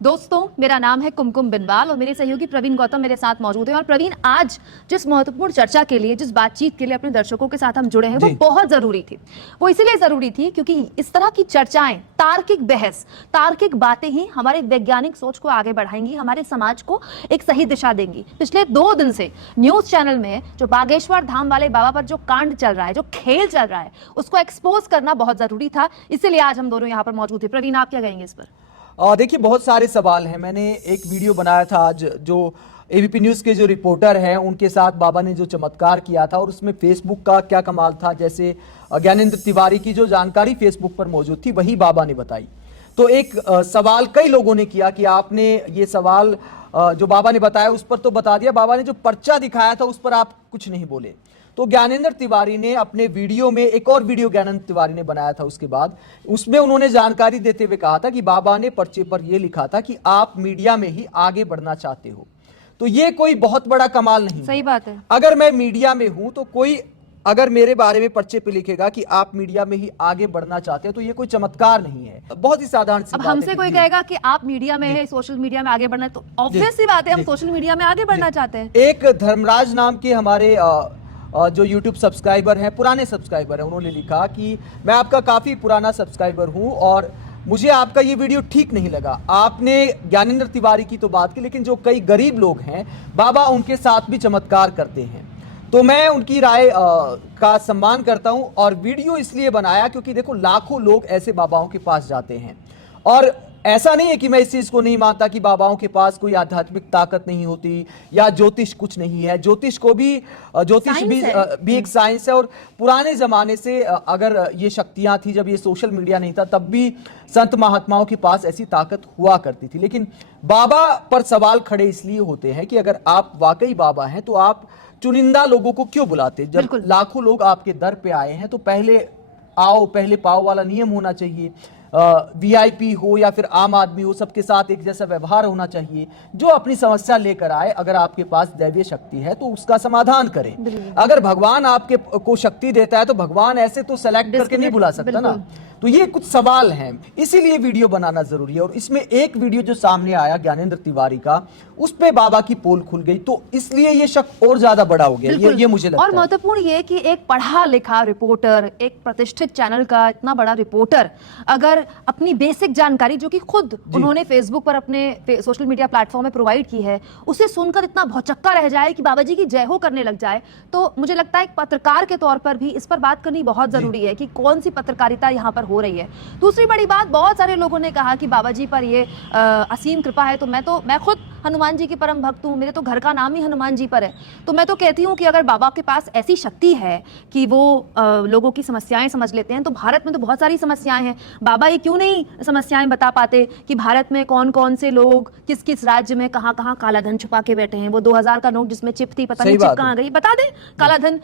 दोस्तों, मेरा नाम है कुमकुम बिनवाल और मेरे सहयोगी प्रवीण गौतम मेरे साथ मौजूद हैं। और प्रवीण, आज जिस महत्वपूर्ण चर्चा के लिए, जिस बातचीत के लिए अपने दर्शकों के साथ हम जुड़े हैं, वो बहुत जरूरी थी। वो इसलिए जरूरी थी क्योंकि इस तरह की चर्चाएं, तार्किक बहस, तार्किक बातें ही हमारे वैज्ञानिक सोच को आगे बढ़ाएंगी, हमारे समाज को एक सही दिशा देंगी। पिछले 2 दिन से न्यूज चैनल में जो बागेश्वर धाम वाले बाबा पर जो कांड चल रहा है, जो खेल चल रहा है, उसको एक्सपोज करना बहुत जरूरी था। इसीलिए आज हम दोनों यहाँ पर मौजूद थे। प्रवीण, आप क्या कहेंगे इस पर? देखिए, बहुत सारे सवाल हैं। मैंने एक वीडियो बनाया था आज, जो एबीपी न्यूज़ के जो रिपोर्टर हैं उनके साथ बाबा ने जो चमत्कार किया था, और उसमें फेसबुक का क्या कमाल था। जैसे ज्ञानेंद्र तिवारी की जो जानकारी फेसबुक पर मौजूद थी वही बाबा ने बताई। तो एक सवाल कई लोगों ने किया कि आपने ये सवाल जो बाबा ने बताया उस पर तो बता दिया, बाबा ने जो पर्चा दिखाया था उस पर आप कुछ नहीं बोले। तो ज्ञानेंद्र तिवारी ने अपने वीडियो में, एक और वीडियो ज्ञानेंद्र तिवारी ने बनाया था उसके बाद, उसमें उन्होंने जानकारी देते हुए कहा था कि बाबा ने पर्चे पर यह लिखा था कि आप मीडिया में ही आगे बढ़ना चाहते हो। तो ये कोई बहुत बड़ा कमाल नहीं। सही बात है। अगर मैं मीडिया में हूं तो कोई अगर मेरे बारे में पर्चे पे लिखेगा कि आप मीडिया में ही आगे बढ़ना चाहते हैं, तो ये कोई चमत्कार नहीं है, बहुत ही साधारण सी अब बात है। हमसे कोई कहेगा कि आप मीडिया में है, सोशल मीडिया में आगे बढ़ना है, तो ऑब्वियस सी बात है, हम सोशल मीडिया में आगे बढ़ना चाहते हैं। एक धर्मराज नाम के हमारे जो YouTube सब्सक्राइबर हैं, पुराने सब्सक्राइबर हैं, उन्होंने लिखा कि मैं आपका काफ़ी पुराना सब्सक्राइबर हूं और मुझे आपका ये वीडियो ठीक नहीं लगा। आपने ज्ञानेंद्र तिवारी की तो बात की, लेकिन जो कई गरीब लोग हैं, बाबा उनके साथ भी चमत्कार करते हैं। तो मैं उनकी राय का सम्मान करता हूं और वीडियो इसलिए बनाया क्योंकि देखो, लाखों लोग ऐसे बाबाओं के पास जाते हैं। और ऐसा नहीं है कि मैं इस चीज को नहीं मानता कि बाबाओं के पास कोई आध्यात्मिक ताकत नहीं होती या ज्योतिष कुछ नहीं है। ज्योतिष भी एक साइंस है। और पुराने जमाने से अगर ये शक्तियां थी, जब ये सोशल मीडिया नहीं था, तब भी संत महात्माओं के पास ऐसी ताकत हुआ करती थी। लेकिन बाबा पर सवाल खड़े इसलिए होते हैं कि अगर आप वाकई बाबा हैं तो आप चुनिंदा लोगों को क्यों बुलाते? जब लाखों लोग आपके दर पे आए हैं तो पहले आओ पहले पाओ वाला नियम होना चाहिए। वीआईपी हो या फिर आम आदमी हो, सबके साथ एक जैसा व्यवहार होना चाहिए। जो अपनी समस्या लेकर आए, अगर आपके पास दैवीय शक्ति है तो उसका समाधान करें। अगर भगवान आपके को शक्ति देता है तो भगवान ऐसे तो सेलेक्ट करके नहीं बुला सकता ना। तो ये कुछ सवाल हैं, इसीलिए वीडियो बनाना जरूरी है। और इसमें एक वीडियो जो सामने आया ज्ञानेंद्र तिवारी का, उस पे बाबा की पोल खुल गई, तो इसलिए ये शक और ज्यादा बड़ा हो गया। ये मुझे लगता है। और महत्वपूर्ण ये कि एक पढ़ा लिखा रिपोर्टर, एक प्रतिष्ठित चैनल का इतना बड़ा रिपोर्टर, अगर अपनी बेसिक जानकारी जो कि खुद उन्होंने फेसबुक पर अपने सोशल मीडिया प्लेटफॉर्म में प्रोवाइड की है, उसे सुनकर इतना भौचक्का रह जाए कि बाबा जी की जय हो करने लग जाए, तो मुझे लगता है एक पत्रकार के तौर पर भी इस पर बात करनी बहुत जरूरी है कि कौन सी पत्रकारिता यहाँ पर हो रही है। दूसरी बड़ी बात, बहुत सारे लोगों ने कहा कि बाबा जी पर ये असीम कृपा है। तो मैं खुद हनुमान जी की परम भक्त हूँ, मेरे तो घर का नाम ही हनुमान जी पर है। तो मैं तो कहती हूँ कि अगर बाबा के पास ऐसी शक्ति है कि वो लोगों की समस्याएं समझ लेते हैं, तो भारत में तो बहुत सारी समस्याएं हैं। बाबा ये क्यों नहीं समस्याएं बता पाते कि भारत में कौन कौन से लोग किस किस राज्य में कहाँ कहाँ काला धन छुपा के बैठे हैं। वो 2000 का नोट जिसमें चिप थी, पता नहीं चिप कहाँ गई, बता दे। काला धन,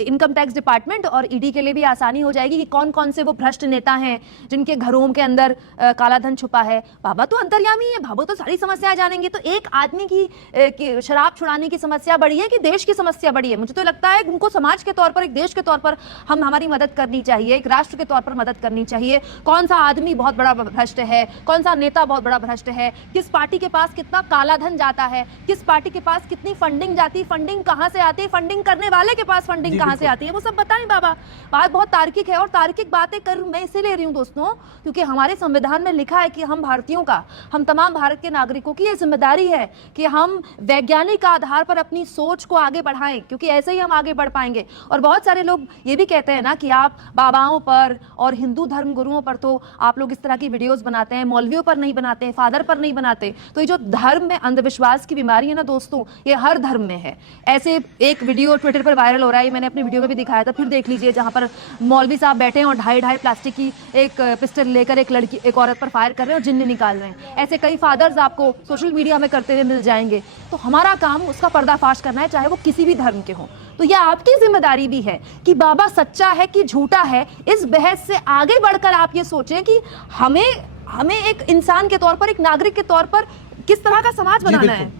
इनकम टैक्स डिपार्टमेंट और ईडी के लिए भी आसानी हो जाएगी कि कौन कौन से वो भ्रष्ट नेता हैं जिनके घरों के अंदर काला धन छुपा है। बाबा तो अंतर्यामी है, बाबा तो सारी समस्याएं जानेंगे। तो एक आदमी की शराब छुड़ाने की समस्या बड़ी है कि देश की समस्या बड़ी है? मुझे तो लगता है उनको समाज के तौर पर, एक देश के तौर पर हमारी मदद करनी चाहिए, एक राष्ट्र के तौर पर मदद करनी चाहिए। कौन सा आदमी बहुत बड़ा भ्रष्ट है, कौन सा नेता बहुत बड़ा भ्रष्ट है, किस पार्टी के पास कितना काला धन जाता है, किस पार्टी के पास कितनी फंडिंग जाती है, फंडिंग कहां से आती है, फंडिंग करने वाले के पास फंडिंग कहां से आती है, वो सब बताएं बाबा। बात बहुत तार्किक है और तार्किक बातें कर मैं इसे ले रही हूं दोस्तों, क्योंकि हमारे संविधान में लिखा है कि हम भारतीयों का, हम तमाम भारत के नागरिकों की यह जिम्मेदारी है कि हम वैज्ञानिक आधार पर अपनी सोच को आगे बढ़ाएं, क्योंकि ऐसे ही हम आगे बढ़ पाएंगे। और बहुत सारे लोग ये भी कहते हैं ना कि आप बाबाओं पर और हिंदू धर्म गुरुओं पर तो आप लोग इस तरह की वीडियोस बनाते हैं, मौलवियों पर नहीं बनाते, फादर पर नहीं बनाते। तो ये जो धर्म में अंधविश्वास की बीमारी है ना दोस्तों, ये हर धर्म में है। ऐसे एक वीडियो ट्विटर पर वायरल हो रहा है, मैंने अपनी वीडियो में भी दिखाया था, फिर देख लीजिए, जहां पर मौलवी साहब बैठे हैं और ढाई प्लास्टिक की एक पिस्टल लेकर एक औरत पर फायर कर रहे हैं और जिन्न निकाल रहे हैं। ऐसे कई फादर्स आपको सोशल मीडिया में करते हुए मिल जाएंगे। तो हमारा काम उसका पर्दाफाश करना है, चाहे वो किसी भी धर्म के हों। तो यह आपकी जिम्मेदारी भी है कि बाबा सच्चा है कि झूठा है, इस बहस से आगे बढ़कर आप ये सोचें कि हमें एक इंसान के तौर पर, एक नागरिक के तौर पर किस तरह का समाज बनाना है।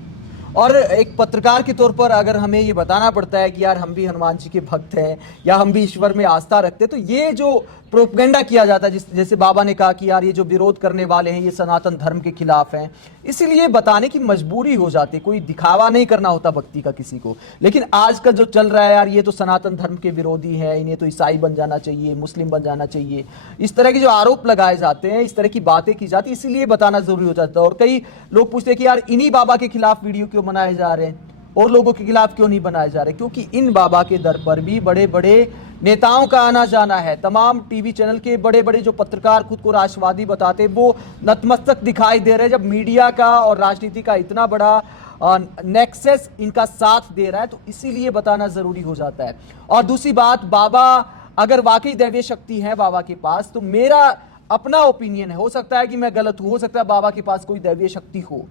और एक पत्रकार के तौर पर अगर हमें ये बताना पड़ता है कि यार हम भी हनुमान जी के भक्त हैं या हम भी ईश्वर में आस्था रखते हैं, तो ये जो प्रोपेगेंडा किया जाता है, जैसे बाबा ने कहा कि यार ये जो विरोध करने वाले हैं ये सनातन धर्म के खिलाफ हैं, इसीलिए बताने की मजबूरी हो जाती है। कोई दिखावा नहीं करना होता भक्ति का किसी को। लेकिन आज का जो चल रहा है यार, ये तो सनातन धर्म के विरोधी है, इन्हें तो ईसाई बन जाना चाहिए, मुस्लिम बन जाना चाहिए, इस तरह के जो आरोप लगाए जाते हैं, इस तरह की बातें की जाती है, इसीलिए बताना जरूरी हो जाता है। और कई लोग पूछते हैं कि यार इन्हीं बाबा के खिलाफ वीडियो क्यों बनाए जा रहे हैं और लोगों के खिलाफ क्यों नहीं बनाए जा रहे, क्योंकि इन बाबा के दर पर भी बड़े बड़े नेताओं का आना जाना है। तमाम टीवी चैनल के बड़े बड़े जो पत्रकार खुद को राष्ट्रवादी बताते, वो नतमस्तक दिखाई दे रहे हैं जब मीडिया का और राजनीति का इतना बड़ा नेक्सस इनका साथ दे रहा है, तो इसीलिए बताना जरूरी हो जाता है। और दूसरी बात, बाबा अगर वाकई दैवीय शक्ति है बाबा के पास, तो मेरा अपना ओपिनियन है, हो सकता है कि मैं गलत हूं, हो सकता है बाबा के पास कोई दैवीय शक्ति हो,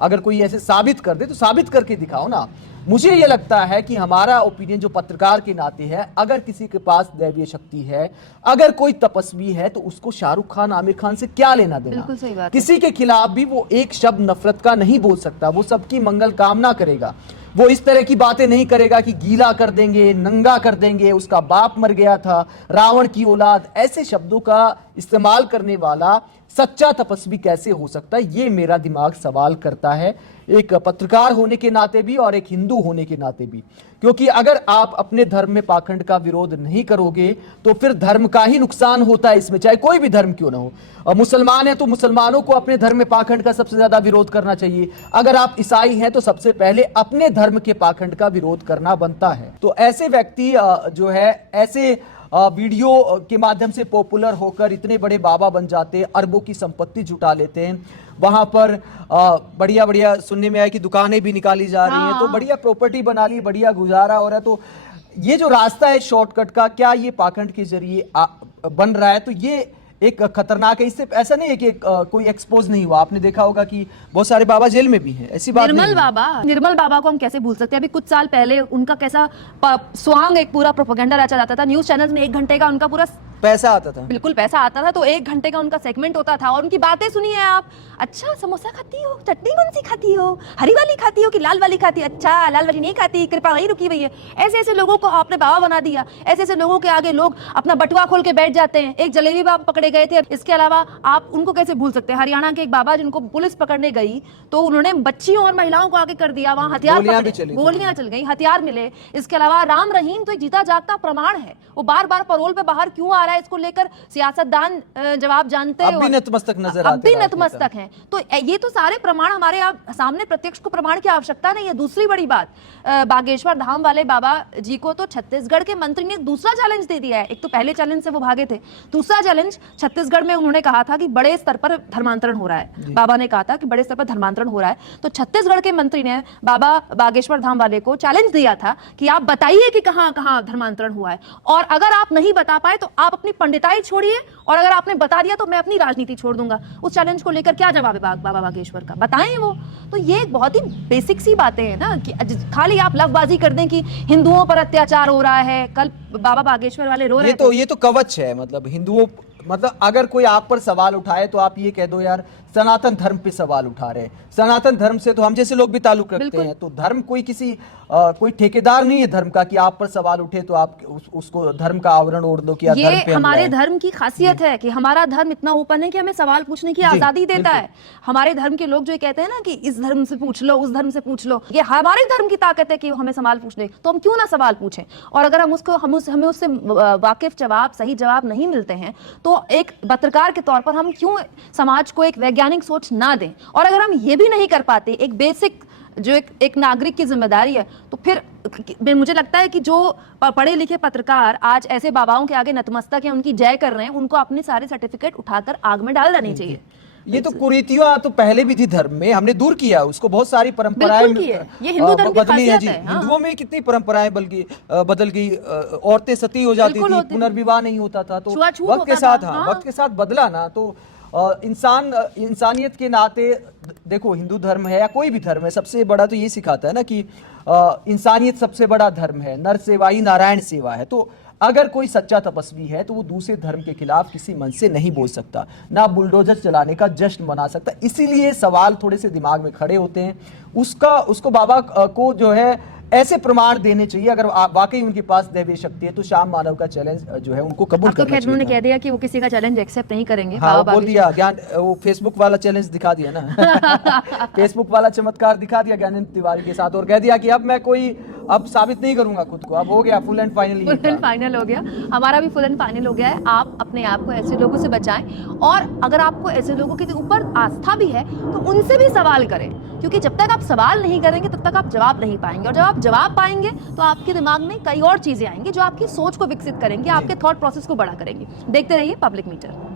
अगर कोई ऐसे साबित कर दे तो साबित करके दिखाओ ना। मुझे ये लगता है कि हमारा ओपिनियन जो पत्रकार के नाते है, अगर किसी के पास दैवीय शक्ति है, अगर कोई तपस्वी है, तो उसको शाहरुख खान, आमिर खान से क्या लेना देना। बिल्कुल सही बात। किसी के खिलाफ भी वो एक शब्द नफरत का नहीं बोल सकता, वो सबकी मंगल कामना करेगा। वो इस तरह की बातें नहीं करेगा कि गीला कर देंगे, नंगा कर देंगे, उसका बाप मर गया था, रावण की औलाद, ऐसे शब्दों का इस्तेमाल करने वाला सच्चा तपस्वी कैसे हो सकता है, ये मेरा दिमाग सवाल करता है, एक पत्रकार होने के नाते भी और एक हिंदू होने के नाते भी। क्योंकि अगर आप अपने धर्म में पाखंड का विरोध नहीं करोगे तो फिर धर्म का ही नुकसान होता है इसमें, चाहे कोई भी धर्म क्यों ना हो। और मुसलमान है तो मुसलमानों को अपने धर्म में पाखंड का सबसे ज्यादा विरोध करना चाहिए। अगर आप ईसाई हैं तो सबसे पहले अपने धर्म के पाखंड का विरोध करना बनता है। तो ऐसे व्यक्ति जो है ऐसे वीडियो के माध्यम से पॉपुलर होकर इतने बड़े बाबा बन जाते हैं, अरबों की संपत्ति जुटा लेते हैं, वहां पर बढ़िया बढ़िया सुनने में आया कि दुकानें भी निकाली जा रही हैं, तो बढ़िया प्रॉपर्टी बना ली, बढ़िया गुजारा हो रहा है। तो ये जो रास्ता है शॉर्टकट का, क्या ये पाखंड के जरिए बन रहा है, तो ये एक खतरनाक है। इससे ऐसा नहीं है कि कोई एक्सपोज नहीं हुआ, आपने देखा होगा कि बहुत सारे बाबा जेल में भी हैं, ऐसी बात नहीं है। निर्मल बाबा को हम कैसे भूल सकते हैं। अभी कुछ साल पहले उनका कैसा स्वांग एक पूरा प्रोपेगेंडा रचा जाता था, न्यूज चैनल्स में 1 घंटे का उनका पूरा पैसा आता था, बिल्कुल पैसा आता था, तो 1 घंटे का उनका सेगमेंट होता था और उनकी बातें सुनिए आप। अच्छा समोसा खाती हो, चटनी कौन सी खाती हो, हरी वाली खाती हो कि लाल वाली खाती, अच्छा लाल वाली नहीं खाती, कृपा वहीं रुकी हुई है। ऐसे ऐसे लोगों को आपने बाबा बना दिया, ऐसे ऐसे लोगों के आगे लोग अपना बटुआ खोल के बैठ जाते हैं। एक जलेबी बाबा पकड़े गए थे, इसके अलावा आप उनको कैसे भूल सकते हैं। हरियाणा के एक बाबा जिनको पुलिस पकड़ने गई तो उन्होंने बच्चियों और महिलाओं को आगे कर दिया, वहां हथियार गोलियां चल गई, हथियार मिले। इसके अलावा राम रहीम तो एक जीता जागता प्रमाण है, वो बार बार परोल पे बाहर क्यों आ रहा है, इसको लेकर सियासतदान जवाब जानते हैं, अब भी नतमस्तक नजर अब भी नतमस्तक हैं। तो ये तो सारे प्रमाण हमारे सामने, प्रत्यक्ष को प्रमाण की आवश्यकता नहीं है। दूसरी बड़ी बात, बागेश्वर धाम वाले बाबा जी को तो छत्तीसगढ़ के मंत्री ने दूसरा चैलेंज दे दिया है। एक तो पहले चैलेंज से वो भागे थे, दूसरा चैलेंज छत्तीसगढ़ में उन्होंने कहा था कि बड़े स्तर पर धर्मांतरण हो रहा है। बाबा ने कहा था कि बड़े स्तर पर धर्मांतरण हो रहा है, तो छत्तीसगढ़ के मंत्री ने बाबा बागेश्वर धाम वाले को चैलेंज दिया था कि आप बताइए कि कहां कहां धर्मांतरण हुआ है, और अगर आप नहीं बता पाए तो आप अपनी पंडिताई छोड़िए, और अगर आपने बता दिया तो मैं अपनी राजनीति छोड़ दूंगा। उस चैलेंज को लेकर क्या जवाब है बाबा बागेश्वर का, बताएं वो। तो ये बहुत ही बेसिक सी बातें हैं ना, कि खाली आप लफबाजी कर दें कि हिंदुओं पर अत्याचार हो रहा है। कल बाबा बागेश्वर वाले रो रहे थे। ये तो कवच है, मतलब हिंदुओं, मतलब अगर कोई आप पर सवाल उठाए तो आप ये कह दो यार सनातन धर्म पे सवाल उठा रहे हैं। सनातन धर्म से तो हम जैसे लोग भी ताल्लुक रखते हैं, तो धर्म कोई किसी कोई ठेकेदार नहीं है धर्म का कि आप पर सवाल उठे तो आप उसको धर्म का आवरण ओढ़ दो कि ये धर्म पे हमारे धर्म की खासियत है कि हमारा धर्म इतना ओपन है कि हमें सवाल पूछने की आजादी देता है। हमारे धर्म के लोग जो कहते हैं ना कि इस धर्म से पूछ लो, उस धर्म से पूछ लो, ये हमारे धर्म की ताकत है कि हमें सवाल पूछने, तो हम क्यों ना सवाल पूछें। और अगर हमें उससे वाकिफ जवाब, सही जवाब नहीं मिलते हैं, तो एक पत्रकार के तौर पर हम क्यों समाज को एक वैज्ञानिक सोच ना दें। और अगर हम ये भी नहीं कर पाते, एक बेसिक जो एक नागरिक की जिम्मेदारी है, तो फिर मुझे लगता है कि जो पढ़े लिखे पत्रकार आज ऐसे बाबाओं के आगे नतमस्तक हैं, उनकी जय कर रहे हैं, उनको अपने सारे सर्टिफिकेट उठाकर आग में डाल देनी चाहिए। ये तो कुरीतियां तो पहले भी थी धर्म में, हमने दूर किया उसको, बहुत सारी परंपराएं ये हिंदू धर्म की खासियत है। हिंदुओं में कितनी परंपराएं बल्कि बदल गई, औरतें सती हो जाती थी, पुनर्विवाह नहीं होता था, तो वक्त के साथ वक्त के साथ बदला ना। तो इंसानियत के नाते देखो, हिंदू धर्म है या कोई भी धर्म है, सबसे बड़ा तो ये सिखाता है ना कि इंसानियत सबसे बड़ा धर्म है, नर सेवा ही नारायण सेवा है। तो अगर कोई सच्चा तपस्वी है तो वो दूसरे धर्म के खिलाफ किसी मन से नहीं बोल सकता, ना बुलडोजर चलाने का जश्न मना सकता। इसीलिए सवाल थोड़े से दिमाग में खड़े होते हैं। उसको बाबा को जो है ऐसे प्रमाण देने चाहिए, अगर वाकई उनके पास दैवीय शक्ति है तो शाम मानव का चैलेंज जो है उनको कबूल अब तो करना खैर उन्होंने चाहिए। कह दिया कि वो किसी का चैलेंज एक्सेप्ट नहीं करेंगे। हाँ, बाबा बोल बागेश्वर। दिया ज्ञान, वो फेसबुक वाला चैलेंज दिखा दिया ना फेसबुक वाला चमत्कार दिखा दिया ज्ञानेंद्र तिवारी के साथ, और कह दिया कि अब मैं कोई अब साबित नहीं करूंगा खुद को, अब हो गया full and final. Full and final हो गया, हमारा भी फुल एंड फाइनल हो गया है। आप अपने आप को ऐसे लोगों से बचाएं, और अगर आपको ऐसे लोगों के ऊपर आस्था भी है तो उनसे भी सवाल करें, क्योंकि जब तक आप सवाल नहीं करेंगे तब तक आप जवाब नहीं पाएंगे, और जब आप जवाब पाएंगे तो आपके दिमाग में कई और चीजें आएंगी जो आपकी सोच को विकसित करेंगे, आपके थॉट प्रोसेस को बड़ा करेंगी। देखते रहिए पब्लिक मीटर।